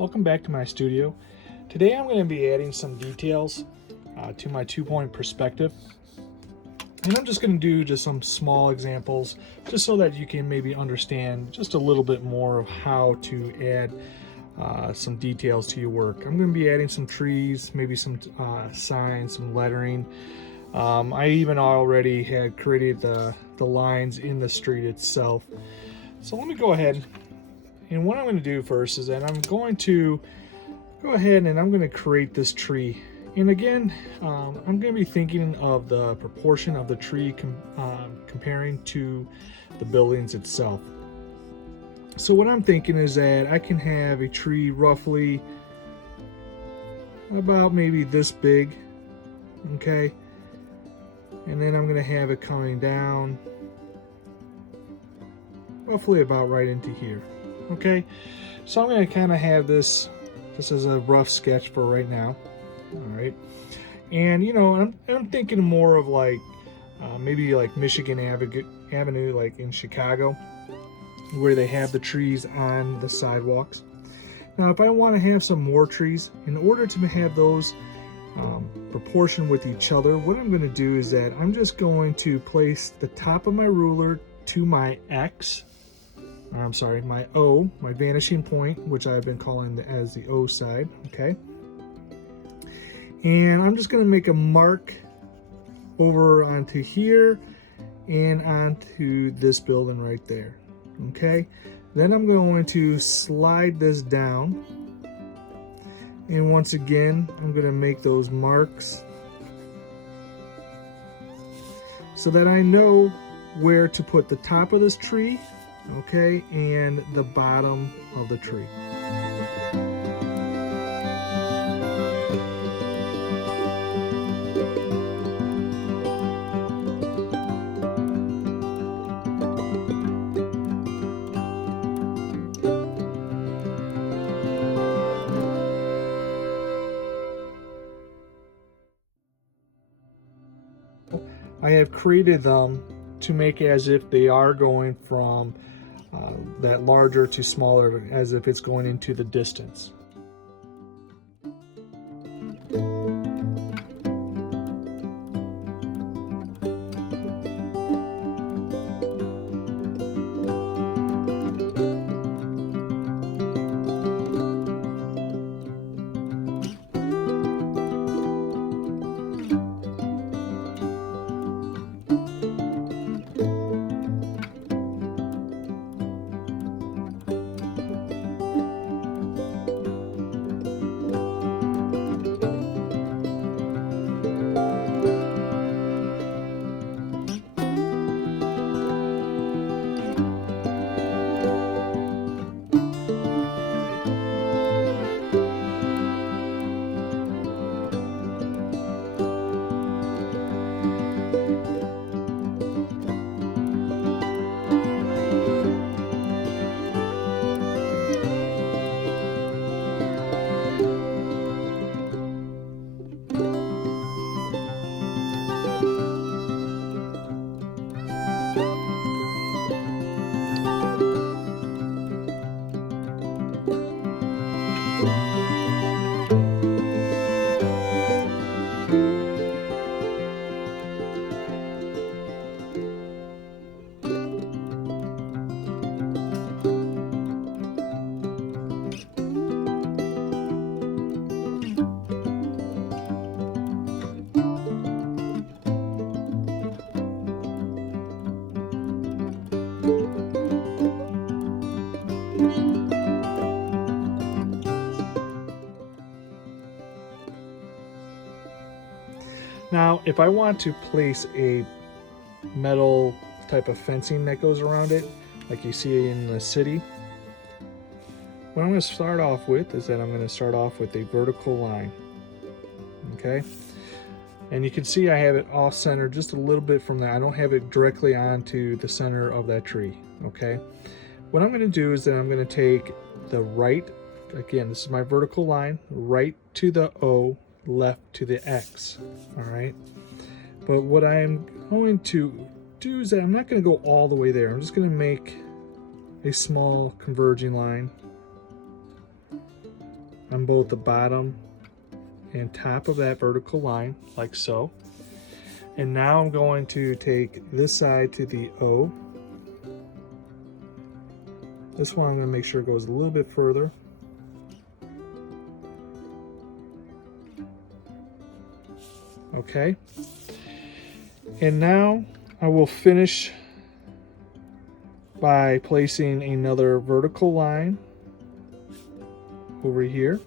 Welcome back to my studio. Today I'm going to be adding some details to my 2-point perspective. And I'm just going to do just some small examples just so that you can maybe understand just a little bit more of how to add some details to your work. I'm going to be adding some trees, maybe some signs, some lettering. I even already had created the lines in the street itself. So let me go ahead, and what I'm going to do first is that I'm going to go ahead and I'm going to create this tree. And again, I'm going to be thinking of the proportion of the tree comparing to the buildings itself. So what I'm thinking is that I can have a tree roughly about maybe this big, okay? And then I'm going to have it coming down roughly about right into here, okay? So I'm going to kind of have this as a rough sketch for right now. All right, and you know, I'm thinking more of like maybe like Michigan Avenue, like in Chicago, where they have the trees on the sidewalks. Now, if I want to have some more trees, in order to have those proportion with each other, what I'm going to do is that I'm just going to place the top of my ruler to my X. I'm sorry, my O, my vanishing point, which I've been calling as the O side, okay? And I'm just going to make a mark over onto here and onto this building right there, okay? Then I'm going to slide this down, and once again I'm going to make those marks so that I know where to put the top of this tree, okay, and the bottom of the tree. I have created them to make as if they are going from that larger to smaller, as if it's going into the distance. Now, if I want to place a metal type of fencing that goes around it, like you see in the city, what I'm going to start off with is that I'm going to start off with a vertical line, okay? And you can see I have it off center just a little bit from that. I don't have it directly onto the center of that tree, okay? What I'm going to do is that I'm going to take the right, again, this is my vertical line, right to the O, left to the X, all right? But what I'm going to do is that I'm not going to go all the way there. I'm just going to make a small converging line on both the bottom and top of that vertical line, like so. And now I'm going to take this side to the O. This one I'm going to make sure it goes a little bit further. Okay. And now I will finish by placing another vertical line over here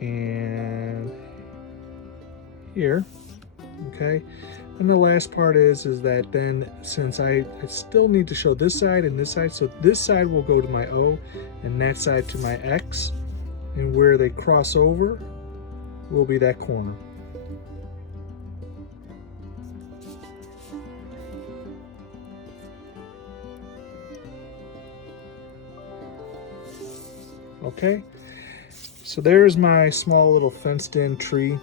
and here. Okay, and the last part is that then, since I still need to show this side and this side, so this side will go to my O and that side to my X, and where they cross over will be that corner. Okay, so there's my small little fenced in tree.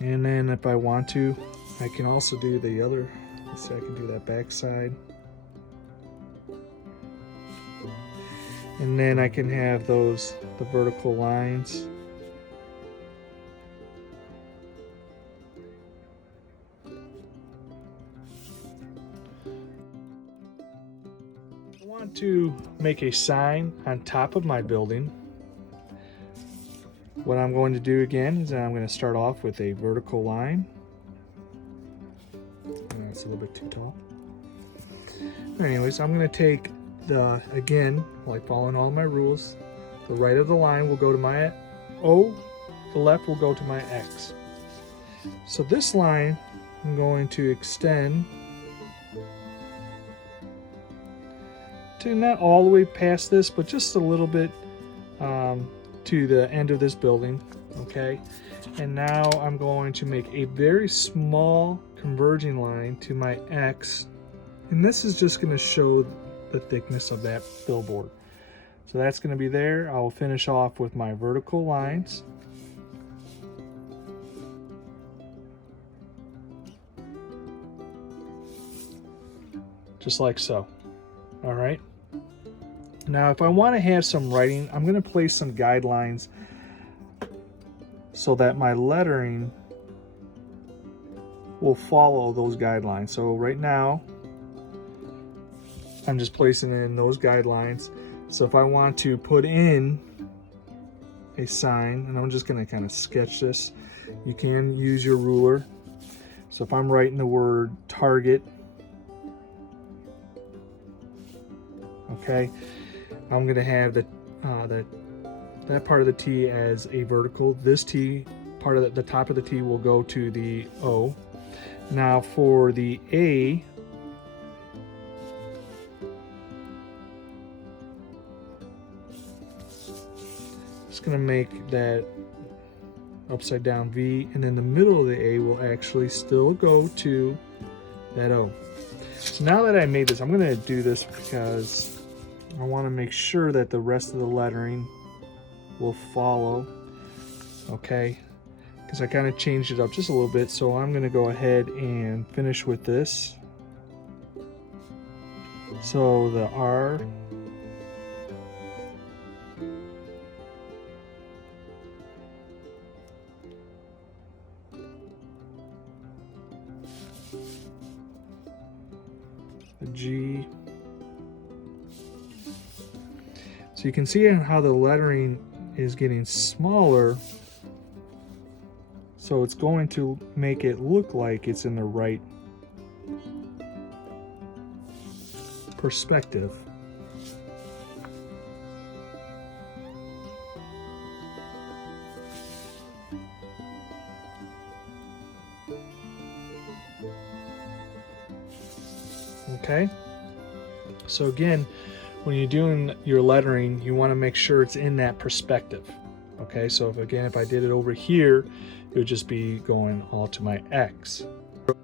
And then if I want to, I can also do the other, let's see, I can do that back side. And then I can have the vertical lines. I want to make a sign on top of my building. What I'm going to do again is I'm going to start off with a vertical line. That's a little bit too tall. Anyways, I'm going to take again, like following all my rules, the right of the line will go to my O, the left will go to my X. So this line I'm going to extend to not all the way past this, but just a little bit to the end of this building. Okay, and now I'm going to make a very small converging line to my X, and this is just going to show the thickness of that billboard. So that's going to be there. I'll finish off with my vertical lines. Just like so. All right. Now, if I want to have some writing, I'm going to place some guidelines so that my lettering will follow those guidelines. So right now, I'm just placing in those guidelines. So if I want to put in a sign, and I'm just going to kind of sketch this, you can use your ruler. So if I'm writing the word Target, okay, I'm going to have that part of the T as a vertical. This T, part of the top of the T will go to the O. Now for the A, just going to make that upside down V, and then the middle of the A will actually still go to that O. So now that I made this, I'm going to do this because I want to make sure that the rest of the lettering will follow, okay, because I kind of changed it up just a little bit. So I'm going to go ahead and finish with this. So the R, the G. So you can see how the lettering is getting smaller, so it's going to make it look like it's in the right perspective. Okay, so again, when you're doing your lettering, you want to make sure it's in that perspective. Okay, so if I did it over here, it would just be going all to my X. I'm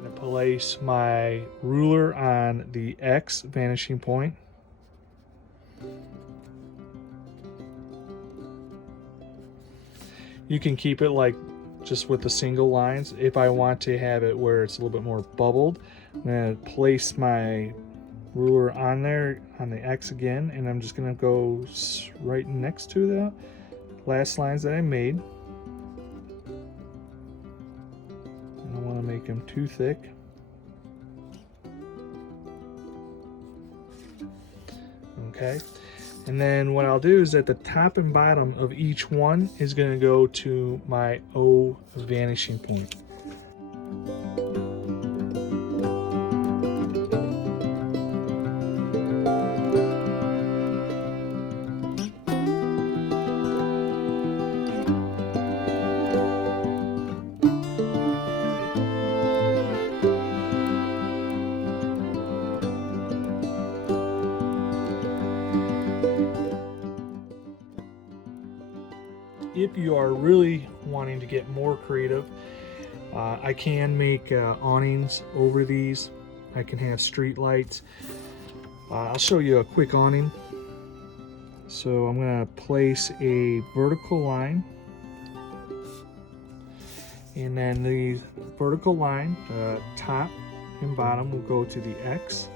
going to place my ruler on the X vanishing point. You can keep it like just with the single lines. If I want to have it where it's a little bit more bubbled, I'm going to place my ruler on there on the X again, and I'm just going to go right next to the last lines that I made. I don't want to make them too thick. Okay, and then what I'll do is at the top and bottom of each one is going to go to my O vanishing point. If you are really wanting to get more creative, I can make awnings over these. I can have street lights. I'll show you a quick awning. So I'm going to place a vertical line, and then the vertical line, top and bottom, will go to the X.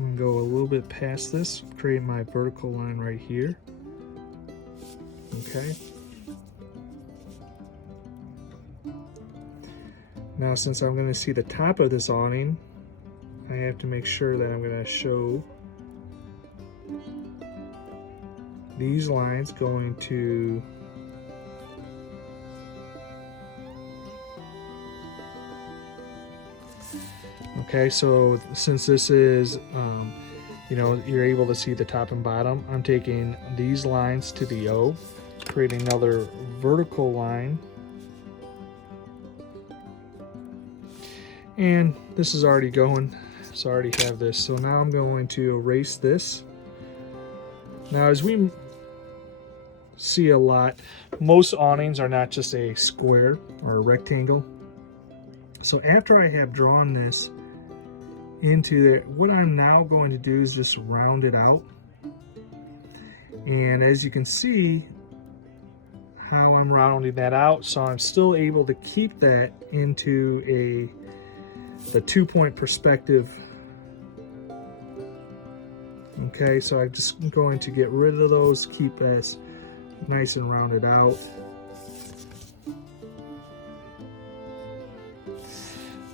I'm going to go a little bit past this, create my vertical line right here. Okay. Now, since I'm going to see the top of this awning, I have to make sure that I'm going to show these lines going to okay, so since this is you know, you're able to see the top and bottom, I'm taking these lines to the O, creating another vertical line, and this is already going, so I already have this. So now I'm going to erase this. Now, as we see a lot, most awnings are not just a square or a rectangle. So after I have drawn this into there, what I'm now going to do is just round it out. And as you can see how I'm rounding that out, so I'm still able to keep that into the 2-point perspective. Okay, so I'm just going to get rid of those, keep this nice and rounded out.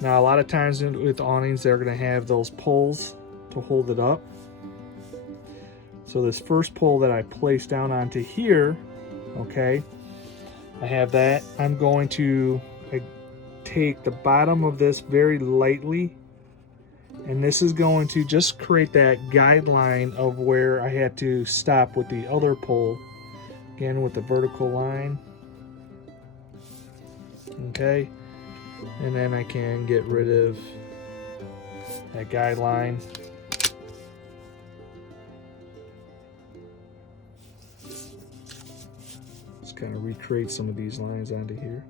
Now, a lot of times with awnings, they're going to have those poles to hold it up. So this first pole that I placed down onto here, okay, I have that. I'm going to take the bottom of this very lightly, and this is going to just create that guideline of where I had to stop with the other pole, again with the vertical line. Okay, and then I can get rid of that guideline. Just kind of recreate some of these lines onto here.